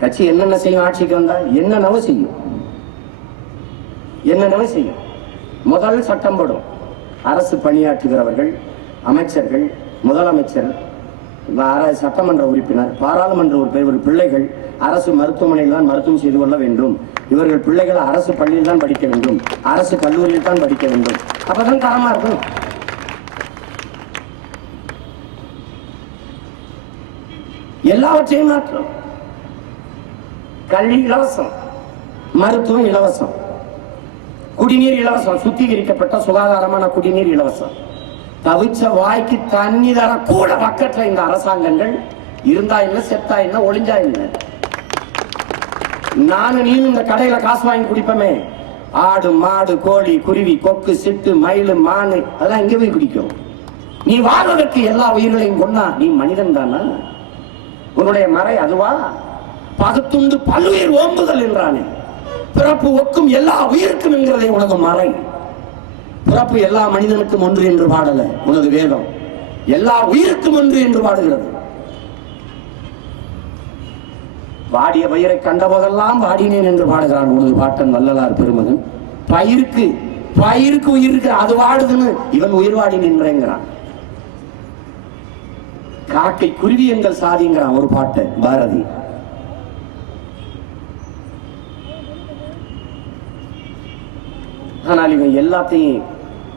கட்சி என்னென்ன செய்யும்? ஆட்சிக்கு வந்தா என்னென்னவோ செய்யும், என்னென்னவோ செய்யும். முதல் சட்டம் போடும். அரசு பணியாற்றுகிறவர்கள், அமைச்சர்கள், முதலமைச்சர், சட்டமன்ற உறுப்பினர், பாராளுமன்ற உறுப்பினர் பிள்ளைகள் அரசு மருத்துவமனையில் தான் மருத்துவம் செய்து கொள்ள வேண்டும். இவர்கள் பிள்ளைகள் அரசு பள்ளியில் தான் படிக்க வேண்டும், அரசு கல்லூரியில் தான் படிக்க வேண்டும். அப்பதான் தரமா இருக்கும். எல்லாவற்றையும் மாற்றம். கல்வி இலவசம், மருத்துவம் இலவசம், குடிநீர் இலவசம், சுத்திகரிக்கப்பட்ட சுகாதாரமான குடிநீர் இலவசம். தவிச்ச வாய்க்கு தண்ணி தர கூட பக்கத்துல இந்த அரசாங்கங்கள் இருந்தா என்ன, செத்தா என்ன, ஒளிஞ்சா என்ன. நானும் நீனும் இந்த கடையில காசு வாங்கி குடிப்போமே, ஆடு மாடு கோழி குருவி கொக்கு சிட்டு மயில் மானு அதெல்லாம் எங்க போய் குடிக்கும்? நீ வாழ்வதற்கு எல்லா உயிர்களையும் கொண்டா நீ மனிதன் தானா? உன்னுடைய மறை அதுவா? பகுத்துண்டு பல்லுயிர் ஓம்புதல் என்றானே, பிறப்பு ஒக்கும் எல்லா உயிருக்கும் என்கிறதே உனது மறை. பிறப்பு எல்லா மனிதனுக்கும் ஒன்று என்று பாடல உனது வேதம், எல்லா உயிருக்கும் ஒன்று என்று பாடுகிறது. வாடிய பயிரை கண்ட போதெல்லாம் வாடினேன் என்று பாடுகிறான் உனது பாட்டன் வள்ளலார் பெருமகன். பயிருக்கு பயிருக்கு உயிர் இருக்கு, அது வாடுதுன்னு இவன் உயிர் வாடி நின்றேங்கிறான். காக்கை குருவி எங்கள் சாதிங்கிறான் ஒரு பாட்டு பாரதி. ஆனால் இவன் எல்லாத்தையும்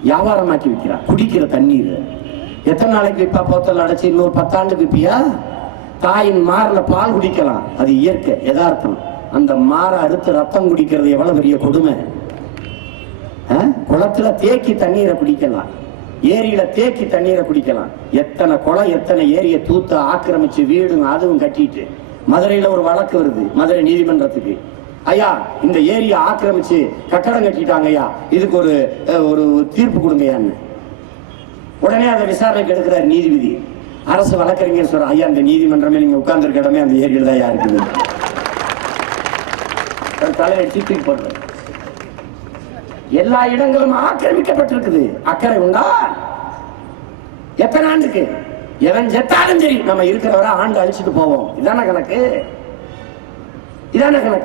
வியாபாரமாக்கி வைக்கிறான். குடிக்கிற தண்ணீர் எத்தனை நாளைக்கு விப்பா? போத்தல் அடைச்சு இன்னொரு 10 ஆண்டுக்கு விப்பியா? தாயின் மார்ல பால் குடிக்கலாம், அது இயற்கை யதார்த்தம். அந்த மாற அறுத்து ரத்தம் குடிக்கிறது எவ்வளவு பெரிய கொடுமை. குளத்துல தேக்கி தண்ணீரை குடிக்கலாம், ஏரியில தேக்கி தண்ணீரை குடிக்கலாம். எத்தனை குளம் எத்தனை ஏரியை தூத்த ஆக்கிரமிச்சு வீடும் அதுவும் கட்டிட்டு. மதுரையில ஒரு வழக்கு வருது மதுரை நீதிமன்றத்துக்கு. ஐயா, இந்த ஏரியை ஆக்கிரமிச்சு கட்டடம் கட்டிட்டாங்க ஐயா, இதுக்கு ஒரு ஒரு தீர்ப்பு கொடுங்கய்யான்னு. உடனே அதை விசாரணைக்கு எடுக்கிறார் நீதிபதி. அரசு வழக்கறிஞர் சொல்ற, ஐயா இந்த நீதிமன்றமே நீங்க உட்கார்ந்துருக்க இடமே அந்த ஏரியில் தான் இருக்குது. தலையை தீர்ப்பு போடுறது. எல்லா இடங்களும் ஆக்கிரமிக்கப்பட்டிருக்குது. அக்கறை உண்டா? எத்தனை ஆண்டுக்கு? எவன் செத்தாலும் சரி நம்ம இருக்கிறவரை ஆண்டு அழிச்சுட்டு போவோம். இதான கணக்கு, இதான கணக்கு.